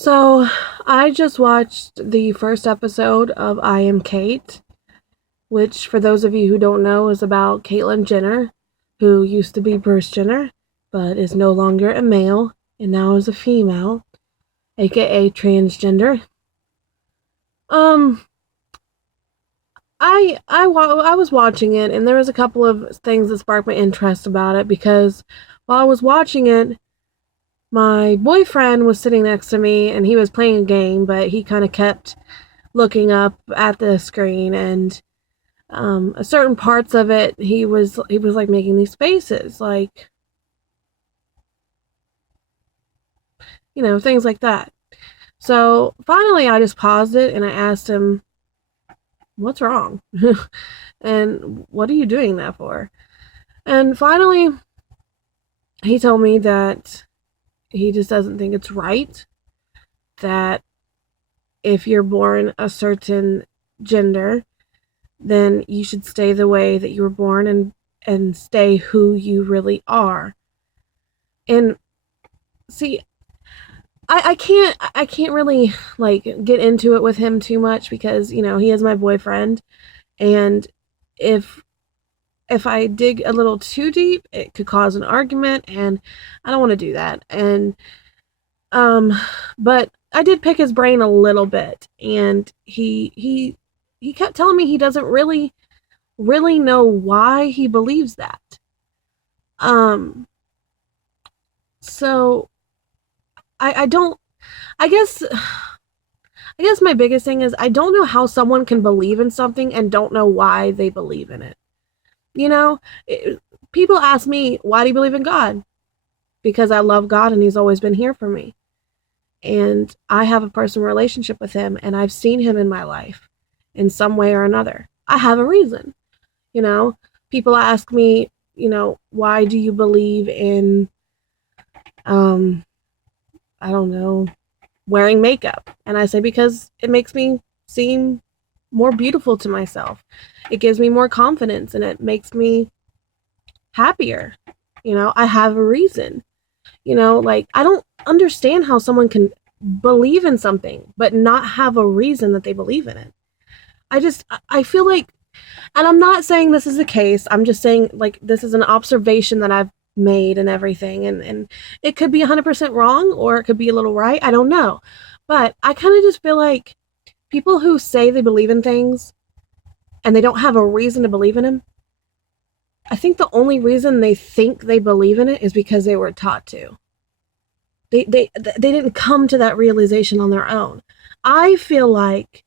So, I just watched the first episode of I Am Kate, which, for those of you who don't know, is about Caitlyn Jenner, who used to be Bruce Jenner, but is no longer a male and now is a female, aka transgender. Um, I was watching it, and there was a couple of things that sparked my interest about it because while I was watching it, my boyfriend was sitting next to me and he was playing a game, but he kind of kept looking up at the screen and certain parts of it he was like making these faces like things like that. So finally I just paused it and I asked him, what's wrong? And what are you doing that for? And finally he told me that he just doesn't think it's right, that if you're born a certain gender, then you should stay the way that you were born and stay who you really are. And see, I can't really like get into it with him too much because he is my boyfriend, and if if I dig a little too deep, it could cause an argument, and I don't want to do that. And um, but I did pick his brain a little bit, and he kept telling me he doesn't really know why he believes that. Um, so I don't. I guess I guess my biggest thing is I don't know how someone can believe in something and don't know why they believe in it. You know, people ask me, why do you believe in God? Because I love God and He's always been here for me. And I have a personal relationship with Him and I've seen Him in my life in some way or another. I have a reason. You know, people ask me, why do you believe in, um, I don't know, wearing makeup? And I say, because it makes me seem more beautiful to myself. It gives me more confidence and it makes me happier. I have a reason. Like I don't understand how someone can believe in something but not have a reason that they believe in it. I feel like, and I'm not saying this is the case. I'm just saying like this is an observation that I've made and everything, and it could be 100% wrong or it could be a little right. I don't know. But I kind of just feel like people who say they believe in things and they don't have a reason to believe in them, I think the only reason they think they believe in it is because they were taught to. They didn't come to that realization on their own. I feel like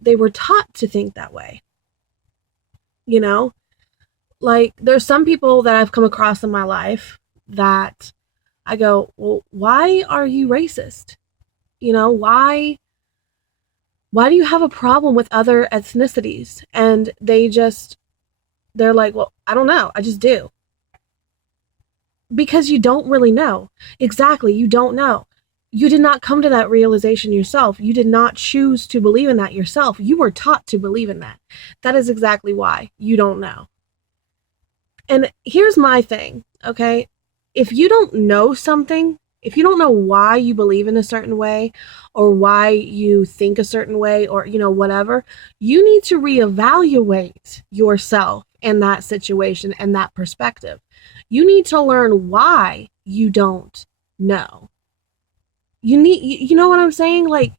they were taught to think that way. You know, like there's some people that I've come across in my life that I go, well, why are you racist? Why do you have a problem with other ethnicities? And they're like, well, I don't know, I just do. Because you don't really know. Exactly, you don't know. You did not come to that realization yourself. You did not choose to believe in that yourself. You were taught to believe in that. That is exactly why you don't know. And here's my thing, okay? If you don't know something, if you don't know why you believe in a certain way or why you think a certain way or, whatever, you need to reevaluate yourself in that situation and that perspective. You need to learn why you don't know. You know what I'm saying? Like,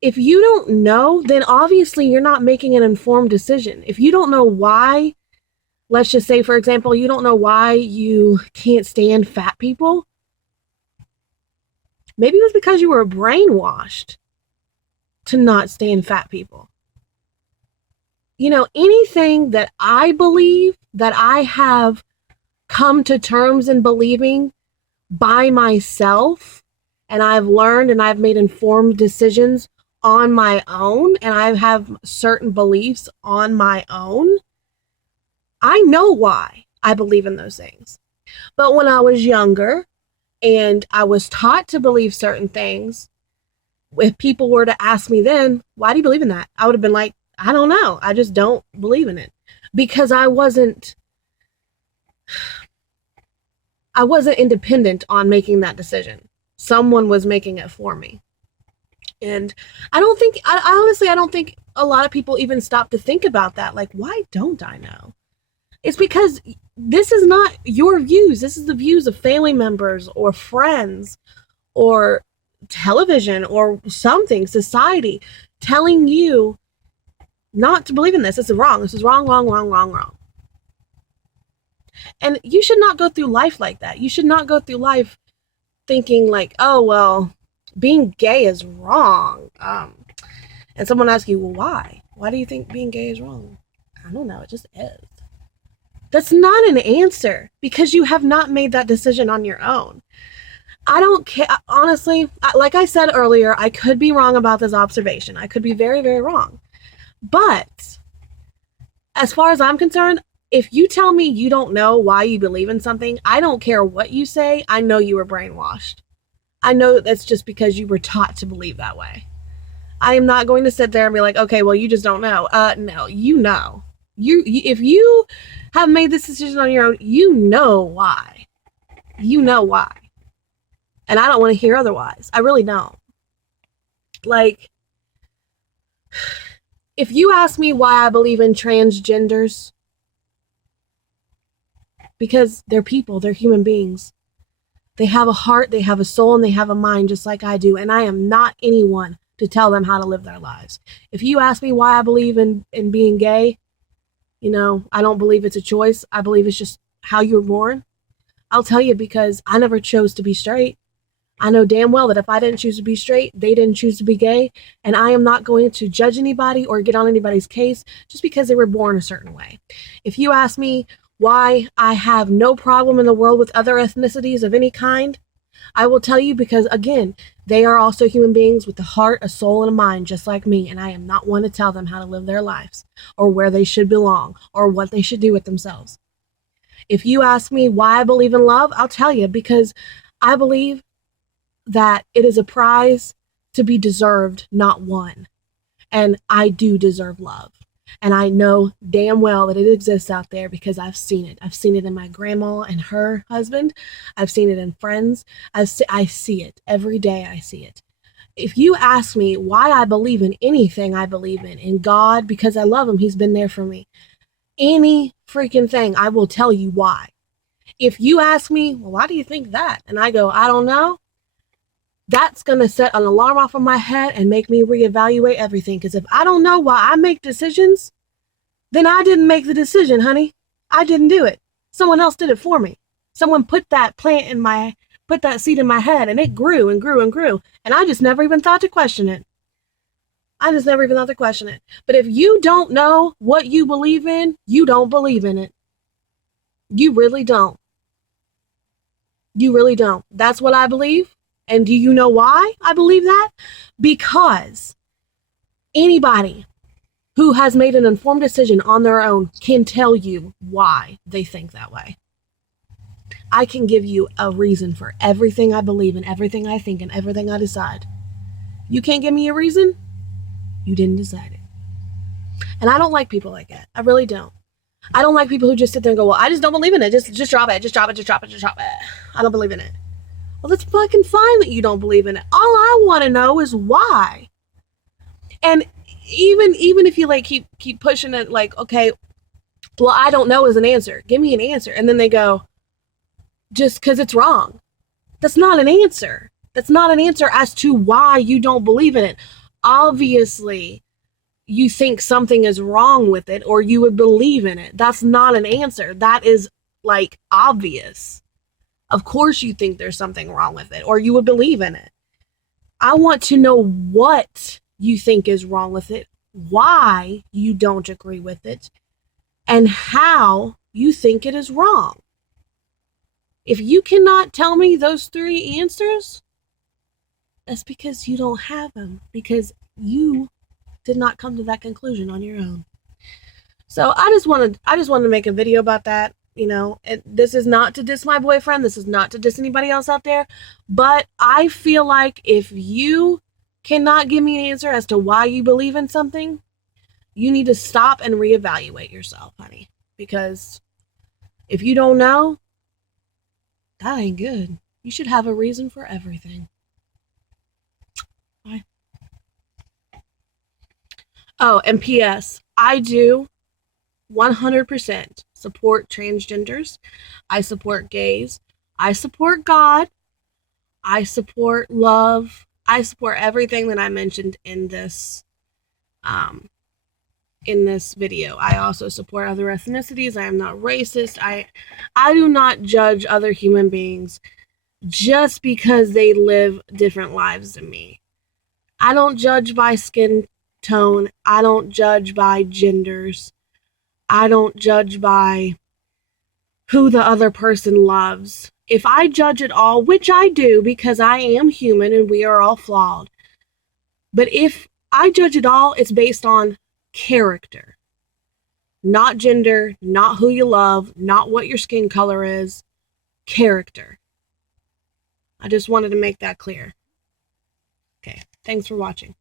if you don't know, then obviously you're not making an informed decision. If you don't know why, let's just say, for example, you don't know why you can't stand fat people, maybe it was because you were brainwashed to not stand fat people. Anything that I believe, that I have come to terms in believing by myself, and I've learned and I've made informed decisions on my own, and I have certain beliefs on my own, I know why I believe in those things. But when I was younger and I was taught to believe certain things, if people were to ask me then, why do you believe in that? I would have been like, I don't know. I just don't believe in it because I wasn't independent on making that decision. Someone was making it for me. And I honestly, I don't think a lot of people even stop to think about that. Like, why don't I know? It's because this is not your views. This is the views of family members or friends or television or something, society telling you not to believe in this. This is wrong. This is wrong, wrong, wrong, wrong, wrong. And you should not go through life like that. You should not go through life thinking like, oh, well, being gay is wrong. And someone asks you, well, why? Why do you think being gay is wrong? I don't know. It just is. That's not an answer because you have not made that decision on your own. I don't care. Honestly, like I said earlier, I could be wrong about this observation. I could be very, very wrong. But as far as I'm concerned, if you tell me you don't know why you believe in something, I don't care what you say. I know you were brainwashed. I know that's just because you were taught to believe that way. I am not going to sit there and be like, okay, well, you just don't know. No, you know. If you have made this decision on your own, you know why. You know why. And I don't want to hear otherwise. I really don't. Like, if you ask me why I believe in transgenders, because they're people, they're human beings. They have a heart, they have a soul, and they have a mind just like I do. And I am not anyone to tell them how to live their lives. If you ask me why I believe in being gay, you know, I don't believe it's a choice. I believe it's just how you were born. I'll tell you because I never chose to be straight. I know damn well that if I didn't choose to be straight, they didn't choose to be gay. And I am not going to judge anybody or get on anybody's case just because they were born a certain way. If you ask me why I have no problem in the world with other ethnicities of any kind, I will tell you because, again, they are also human beings with a heart, a soul, and a mind just like me, and I am not one to tell them how to live their lives or where they should belong or what they should do with themselves. If you ask me why I believe in love, I'll tell you because I believe that it is a prize to be deserved, not won. And I do deserve love. And I know damn well that it exists out there because I've seen it. I've seen it in my grandma and her husband. I've seen it in friends. I see it every day. I see it. If you ask me why I believe in anything I believe in God, because I love him, he's been there for me. Any freaking thing, I will tell you why. If you ask me, well, why do you think that? And I go, I don't know. That's going to set an alarm off in my head and make me reevaluate everything. Because if I don't know why I make decisions, then I didn't make the decision, honey. I didn't do it. Someone else did it for me. Someone put that seed in my head and it grew and grew and grew. And I just never even thought to question it. But if you don't know what you believe in, you don't believe in it. You really don't. You really don't. That's what I believe. And do you know why I believe that? Because anybody who has made an informed decision on their own can tell you why they think that way. I can give you a reason for everything I believe in, everything I think, and everything I decide. You can't give me a reason? You didn't decide it. And I don't like people like that. I really don't. I don't like people who just sit there and go, well, I just don't believe in it. Just drop it. Just drop it. I don't believe in it. Well, that's fucking fine that you don't believe in it. All I want to know is why. And even if you like keep pushing it, like, okay, well, I don't know is an answer. Give me an answer. And then they go, just because it's wrong. That's not an answer. That's not an answer as to why you don't believe in it. Obviously, you think something is wrong with it or you would believe in it. That's not an answer. That is like obvious. Of course you think there's something wrong with it or you would believe in it. I want to know what you think is wrong with it, why you don't agree with it, and how you think it is wrong. If you cannot tell me those three answers, that's because you don't have them, because you did not come to that conclusion on your own. So I just wanted to make a video about that. You know, this is not to diss my boyfriend. This is not to diss anybody else out there. But I feel like if you cannot give me an answer as to why you believe in something, you need to stop and reevaluate yourself, honey. Because if you don't know, that ain't good. You should have a reason for everything. Bye. Oh, and P.S. I do 100% support transgenders. I support gays. I support God. I support love. I support everything that I mentioned um, in this video. I also support other ethnicities. I am not racist. I do not judge other human beings just because they live different lives than me. I don't judge by skin tone. I don't judge by genders. I don't judge by who the other person loves. If I judge at all, which I do because I am human and we are all flawed, but if I judge at all, it's based on character, not gender, not who you love, not what your skin color is, character. I just wanted to make that clear. Okay, thanks for watching.